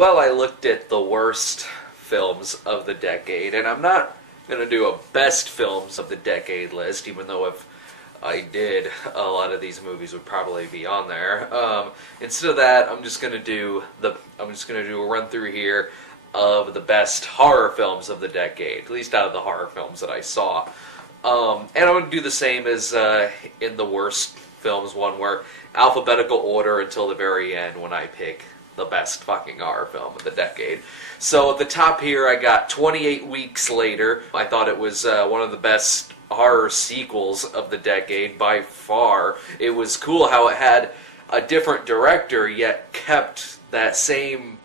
Well, I looked at the worst films of the decade, and I'm not going to do a best films of the decade list, even though if I did, a lot of these movies would probably be on there. Instead of that, I'm just going to do a run through here of the best horror films of the decade, at least out of the horror films that I saw. And I'm going to do the same as in the worst films one, where alphabetical order until the very end when I pick the best fucking horror film of the decade. So at the top here, I got 28 Weeks Later. I thought it was one of the best horror sequels of the decade by far. It was cool how it had a different director, yet kept that same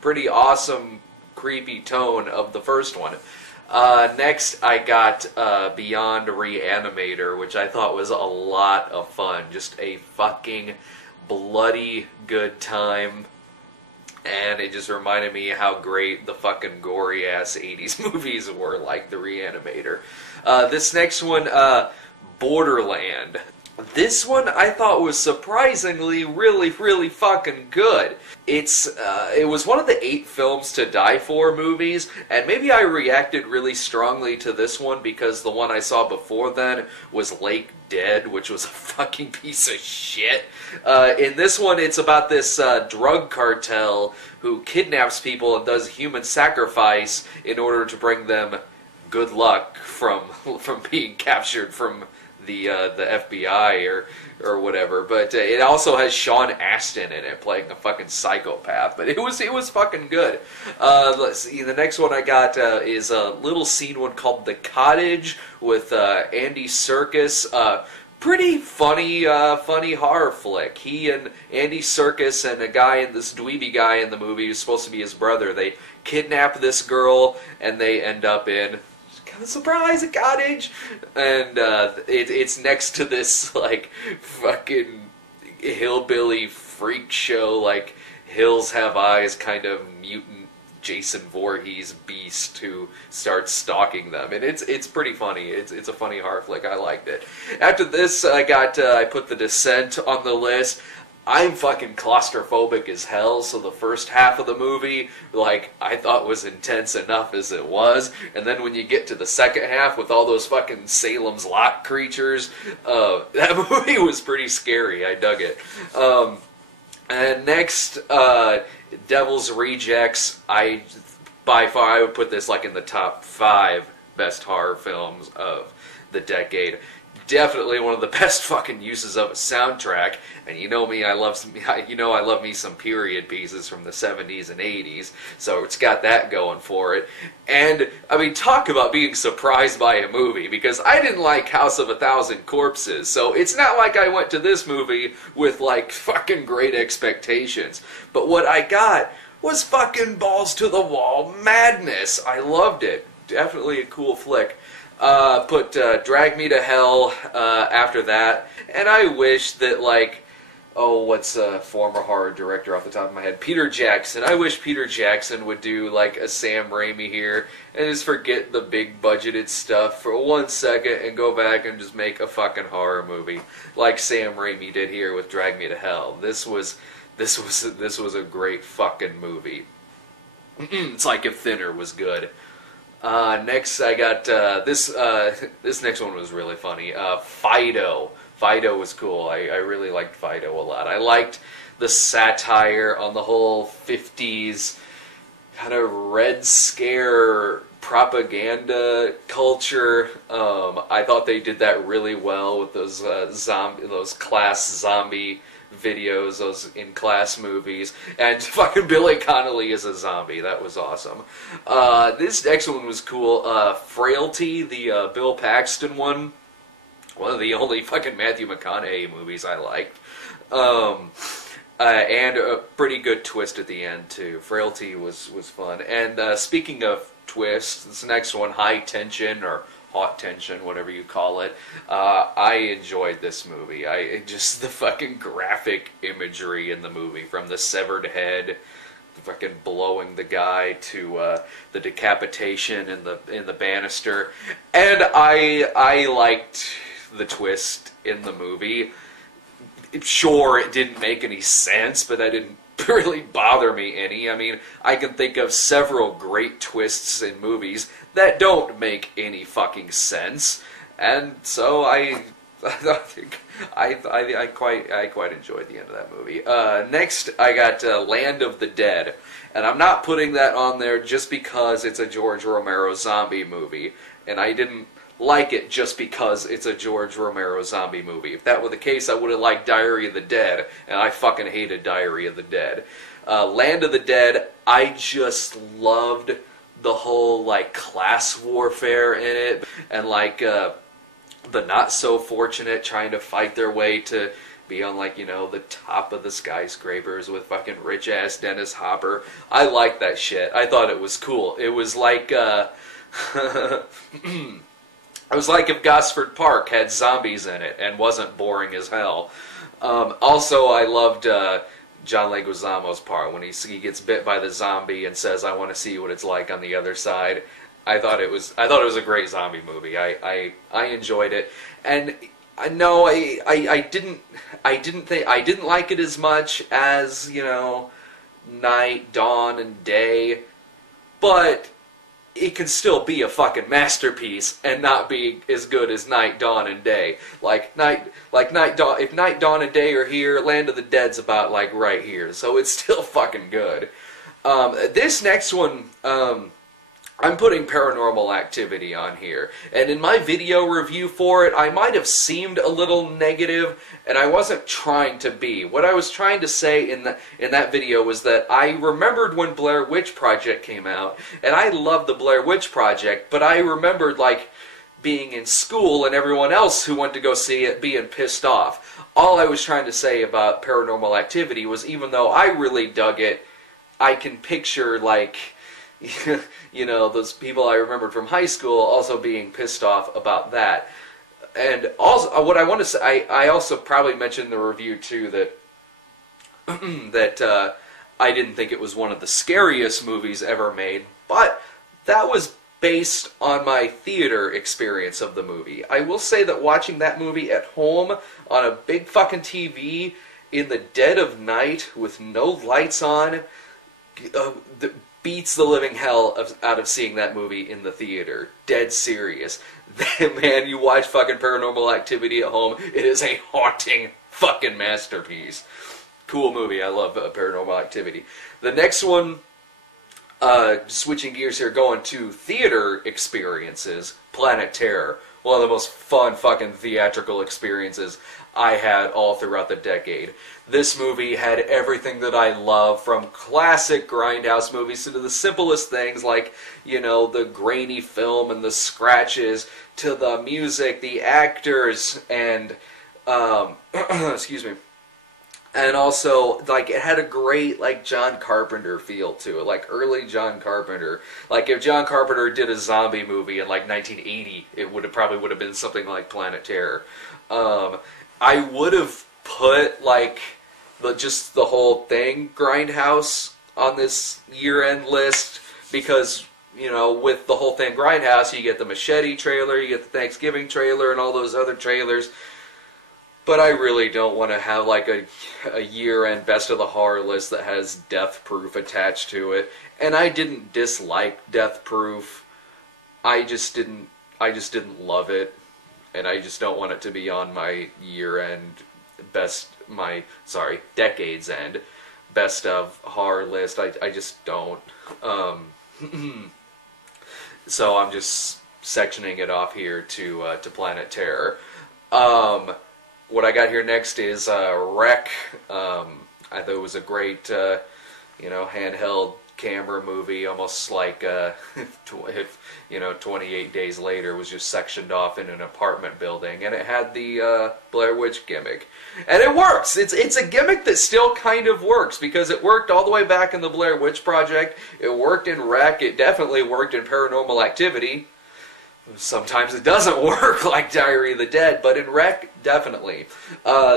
pretty awesome, creepy tone of the first one. Next, I got Beyond Reanimator, which I thought was a lot of fun. Just a fucking bloody good time. And it just reminded me how great the fucking gory-ass 80s movies were, like The Reanimator. This next one, Borderland. This one I thought was surprisingly really fucking good. It was one of the 8 films to die for movies, and maybe I reacted really strongly to this one because the one I saw before then was Lake Dead, which was a fucking piece of shit. In this one, it's about this drug cartel who kidnaps people and does human sacrifice in order to bring them good luck from being captured from the FBI or whatever. But it also has Shaun Astin in it playing a fucking psychopath. But it was fucking good. Let's see. The next one I got is a little scene one called The Cottage with Andy Serkis. Pretty funny horror flick. He and Andy Serkis and this dweeby guy in the movie who's supposed to be his brother, they kidnap this girl and they end up in, surprise, a cottage, and it's next to this like fucking hillbilly freak show, like Hills Have Eyes kind of mutant Jason Voorhees beast who starts stalking them, and it's pretty funny. It's a funny horror flick. I liked it. After this, I put The Descent on the list. I'm fucking claustrophobic as hell, so the first half of the movie, like, I thought was intense enough as it was, and then when you get to the second half with all those fucking Salem's Lot creatures, that movie was pretty scary. I dug it. And next, Devil's Rejects. By far, I would put this like in the top 5 best horror films of the decade. Definitely one of the best fucking uses of a soundtrack, and you know me, I love me some period pieces from the 70s and 80s, so it's got that going for it. And, I mean, talk about being surprised by a movie, because I didn't like House of a Thousand Corpses, so it's not like I went to this movie with, like, fucking great expectations. But what I got was fucking balls-to-the-wall madness. I loved it. Definitely a cool flick. Put Drag Me to Hell after that, and I wish that, like, what's a former horror director off the top of my head? Peter Jackson. I wish Peter Jackson would do, like, a Sam Raimi here, and just forget the big budgeted stuff for 1 second and go back and just make a fucking horror movie, like Sam Raimi did here with Drag Me to Hell. This was a great fucking movie. It's like if Thinner was good. Next, I got this next one was really funny. Fido. Fido was cool. I really liked Fido a lot. I liked the satire on the whole 50s kind of Red Scare propaganda culture. I thought they did that really well with those those class zombie videos, those in-class movies, and fucking Billy Connolly as a zombie. That was awesome. This next one was cool. Frailty, the Bill Paxton one. One of the only fucking Matthew McConaughey movies I liked. And a pretty good twist at the end, too. Frailty was fun. And speaking of twists, this next one, High Tension, or Hot Tension, whatever you call it. I enjoyed this movie. Just the fucking graphic imagery in the movie, from the severed head, fucking blowing the guy, to the decapitation in the banister. And I liked the twist in the movie. Sure, it didn't make any sense, but that didn't really bother me any. I mean, I can think of several great twists in movies that don't make any fucking sense, and so I quite enjoyed the end of that movie. Next, I got Land of the Dead, and I'm not putting that on there just because it's a George Romero zombie movie, and I didn't like it just because it's a George Romero zombie movie. If that were the case, I would have liked Diary of the Dead, and I fucking hated Diary of the Dead. Land of the Dead, I just loved the whole, like, class warfare in it, and, like, the not-so-fortunate trying to fight their way to be on, like, you know, the top of the skyscrapers with fucking rich-ass Dennis Hopper. I liked that shit. I thought it was cool. It was like, it was like if Gosford Park had zombies in it and wasn't boring as hell. Also, I loved John Leguizamo's part when he gets bit by the zombie and says, "I want to see what it's like on the other side." I thought it was a great zombie movie. I enjoyed it, and I didn't like it as much as, you know, Night, Dawn, and Day, but it can still be a fucking masterpiece and not be as good as Night, Dawn, and Day. If Night, Dawn, and Day are here, Land of the Dead's about, like, right here. So it's still fucking good. This next one, I'm putting Paranormal Activity on here. And in my video review for it, I might have seemed a little negative, and I wasn't trying to be. What I was trying to say in that video was that I remembered when Blair Witch Project came out, and I loved the Blair Witch Project, but I remembered, like, being in school and everyone else who went to go see it being pissed off. All I was trying to say about Paranormal Activity was, even though I really dug it, I can picture, like, you know, those people I remembered from high school also being pissed off about that. And also, what I want to say, I also probably mentioned in the review too that that I didn't think it was one of the scariest movies ever made, but that was based on my theater experience of the movie. I will say that watching that movie at home on a big fucking TV in the dead of night with no lights on, beats the living hell out of seeing that movie in the theater. Dead serious. Man, you watch fucking Paranormal Activity at home, it is a haunting fucking masterpiece. Cool movie. I love Paranormal Activity. The next one, switching gears here, going to theater experiences, Planet Terror. One of the most fun fucking theatrical experiences I had all throughout the decade. This movie had everything that I love, from classic grindhouse movies to the simplest things like, you know, the grainy film and the scratches, to the music, the actors, and, excuse me. And also, like, it had a great, like, John Carpenter feel to it, like early John Carpenter. Like, if John Carpenter did a zombie movie in, like, 1980, it probably would have been something like Planet Terror. I would have put, like, just the whole thing, Grindhouse, on this year-end list, because, you know, with the whole thing Grindhouse, you get the Machete trailer, you get the Thanksgiving trailer, and all those other trailers. But I really don't want to have, like, a year-end Best of the Horror list that has Death Proof attached to it. And I didn't dislike Death Proof. I just didn't love it. And I just don't want it to be on my year-end decade's end Best of Horror list. I just don't. So I'm just sectioning it off here to Planet Terror. What I got here next is Wreck. I thought it was a great, handheld camera movie, almost like if 28 Days Later was just sectioned off in an apartment building, and it had the Blair Witch gimmick, and it works. It's a gimmick that still kind of works, because it worked all the way back in the Blair Witch Project. It worked in Wreck. It definitely worked in Paranormal Activity. Sometimes it doesn't work, like Diary of the Dead, but in Wreck, definitely.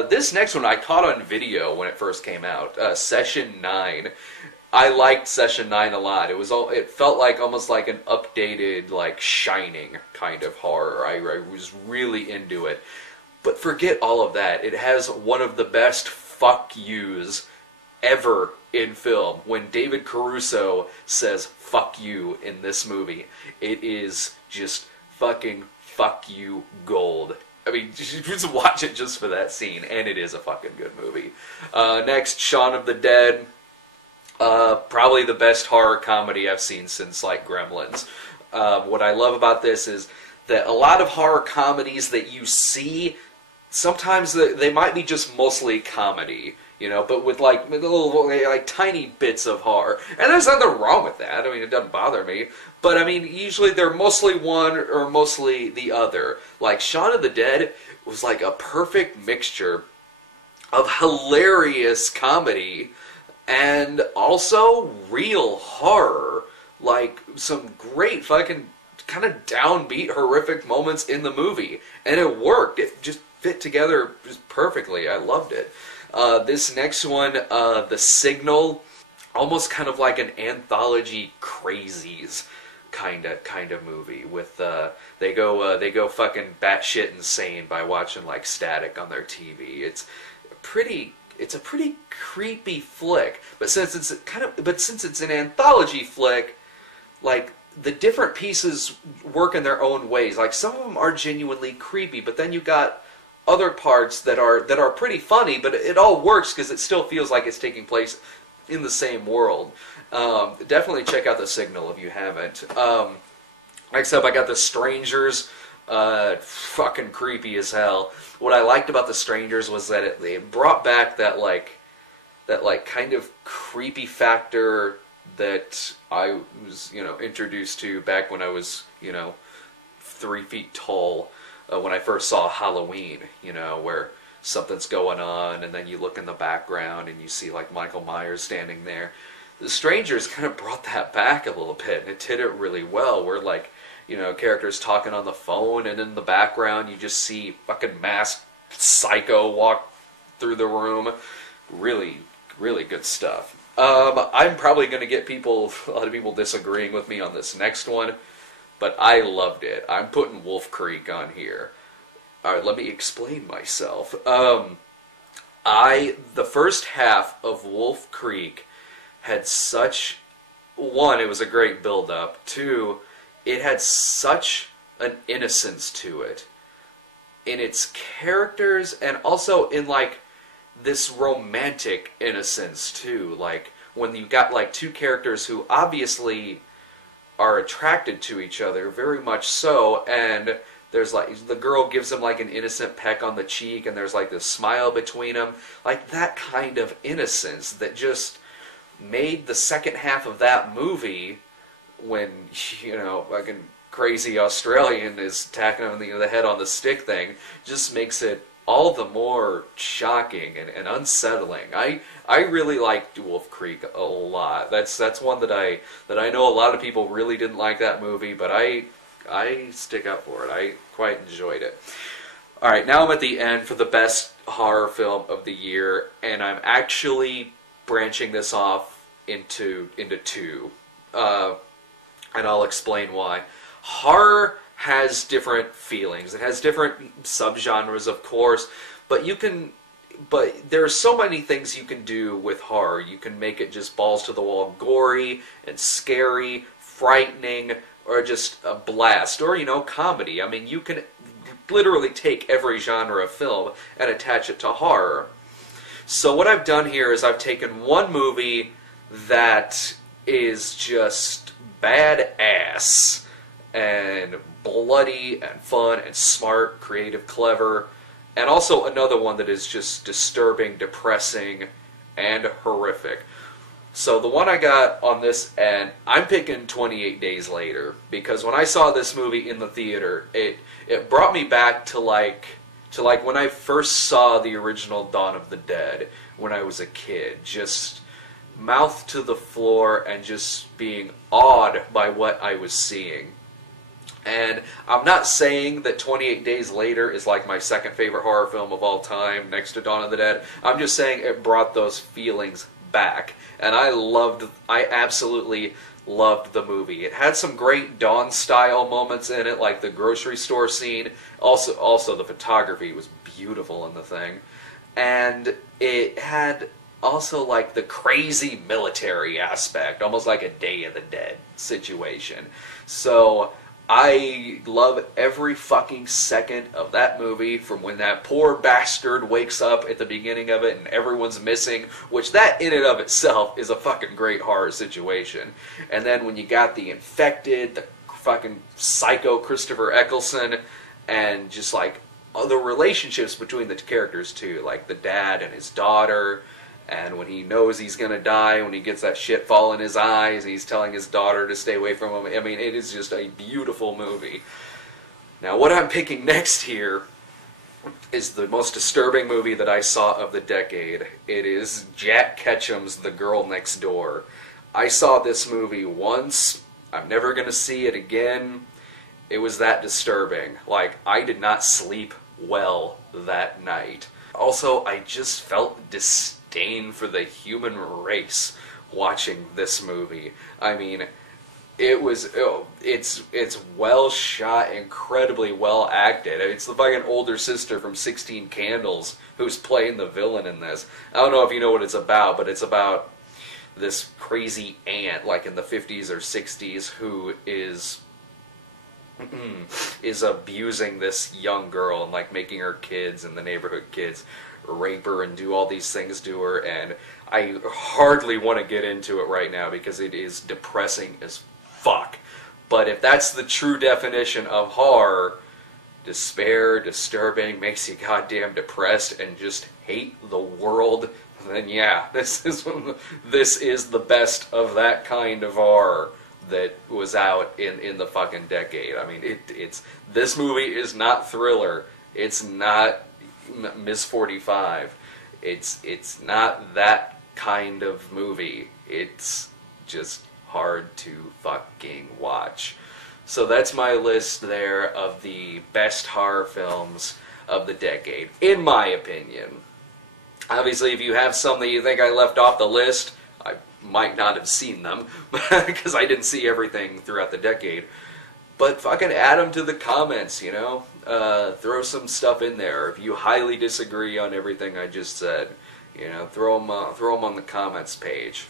This next one I caught on video when it first came out, Session 9. I liked Session 9 a lot. It felt like almost like an updated, like, Shining kind of horror. I was really into it. But forget all of that. It has one of the best fuck yous ever in film when David Caruso says "fuck you" in this movie. It is just fucking fuck you gold. I mean, just watch it just for that scene, and it is a fucking good movie. Next, Shaun of the Dead. Probably the best horror comedy I've seen since, like, Gremlins. What I love about this is that a lot of horror comedies that you see, sometimes they might be just mostly comedy, you know, but with like little like tiny bits of horror. And there's nothing wrong with that. I mean, it doesn't bother me. But I mean, usually they're mostly one or mostly the other. Like Shaun of the Dead was like a perfect mixture of hilarious comedy and also real horror. Like some great fucking kind of downbeat horrific moments in the movie. And it worked. It just fit together just perfectly. I loved it. This next one, The Signal, almost kind of like an anthology crazies kind of movie. With they go fucking batshit insane by watching like Static on their TV. It's a pretty creepy flick. But since it's an anthology flick, like the different pieces work in their own ways. Like some of them are genuinely creepy, but then you got other parts that are pretty funny, but it all works because it still feels like it's taking place in the same world. Definitely check out The Signal if you haven't. Next up, I got The Strangers. Fucking creepy as hell. What I liked about The Strangers was that it brought back that kind of creepy factor that I was, you know, introduced to back when I was, you know, 3 feet tall. When I first saw Halloween, you know, where something's going on and then you look in the background and you see like Michael Myers standing there. The Strangers kind of brought that back a little bit, and it did it really well, where like, you know, characters talking on the phone and in the background you just see fucking masked psycho walk through the room. Really, really good stuff. I'm probably going to get a lot of people disagreeing with me on this next one, but I loved it. I'm putting Wolf Creek on here. Alright, let me explain myself. The first half of Wolf Creek had such... One, it was a great build-up. Two, it had such an innocence to it. In its characters, and also in, like, this romantic innocence, too. Like, when you got, like, two characters who obviously are attracted to each other, very much so, and there's like, the girl gives him like an innocent peck on the cheek, and there's like this smile between them, like that kind of innocence that just made the second half of that movie, when, you know, fucking crazy Australian is tacking him the head on the stick thing, just makes it all the more shocking and unsettling. I really liked Wolf Creek a lot. That's one that I know a lot of people really didn't like that movie, but I stick up for it. I quite enjoyed it. Alright, now I'm at the end for the best horror film of the year, and I'm actually branching this off into two. And I'll explain why. Horror has different feelings. It has different subgenres, of course, but there are so many things you can do with horror. You can make it just balls to the wall gory and scary, frightening, or just a blast, or, you know, comedy. I mean, you can literally take every genre of film and attach it to horror. So what I've done here is I've taken one movie that is just badass and bloody and fun and smart, creative, clever, and also another one that is just disturbing, depressing, and horrific. So the one I got on this end, I'm picking 28 Days Later, because when I saw this movie in the theater, it brought me back to like when I first saw the original Dawn of the Dead when I was a kid, just mouth to the floor and just being awed by what I was seeing. And I'm not saying that 28 Days Later is like my second favorite horror film of all time, next to Dawn of the Dead. I'm just saying it brought those feelings back. And I absolutely loved the movie. It had some great Dawn-style moments in it, like the grocery store scene. Also the photography was beautiful in the thing. And it had also like the crazy military aspect, almost like a Day of the Dead situation. So I love every fucking second of that movie, from when that poor bastard wakes up at the beginning of it and everyone's missing, which that in and of itself is a fucking great horror situation. And then when you got the infected, the fucking psycho Christopher Eccleston, and just like the relationships between the characters too, like the dad and his daughter, and when he knows he's gonna die, when he gets that shit fall in his eyes, he's telling his daughter to stay away from him. I mean, it is just a beautiful movie. Now, what I'm picking next here is the most disturbing movie that I saw of the decade. It is Jack Ketchum's The Girl Next Door. I saw this movie once. I'm never gonna see it again. It was that disturbing. Like, I did not sleep well that night. Also, I just felt disdain for the human race watching this movie. I mean, it's well shot, incredibly well acted. It's the fucking older sister from 16 Candles who's playing the villain in this. I don't know if you know what it's about, but it's about this crazy aunt, like in the 50s or 60s, who is abusing this young girl and like making her kids and the neighborhood kids rape her and do all these things to her. And I hardly want to get into it right now because it is depressing as fuck. But if that's the true definition of horror, despair, disturbing, makes you goddamn depressed and just hate the world, then yeah, this is the best of that kind of horror that was out in the fucking decade. I mean, this movie is not Thriller. It's not Miss 45. It's not that kind of movie. It's just hard to fucking watch. So that's my list there of the best horror films of the decade, in my opinion. Obviously, if you have some that you think I left off the list, I might not have seen them, because I didn't see everything throughout the decade. But fucking add them to the comments, you know? Throw some stuff in there. If you highly disagree on everything I just said, you know, throw them on the comments page.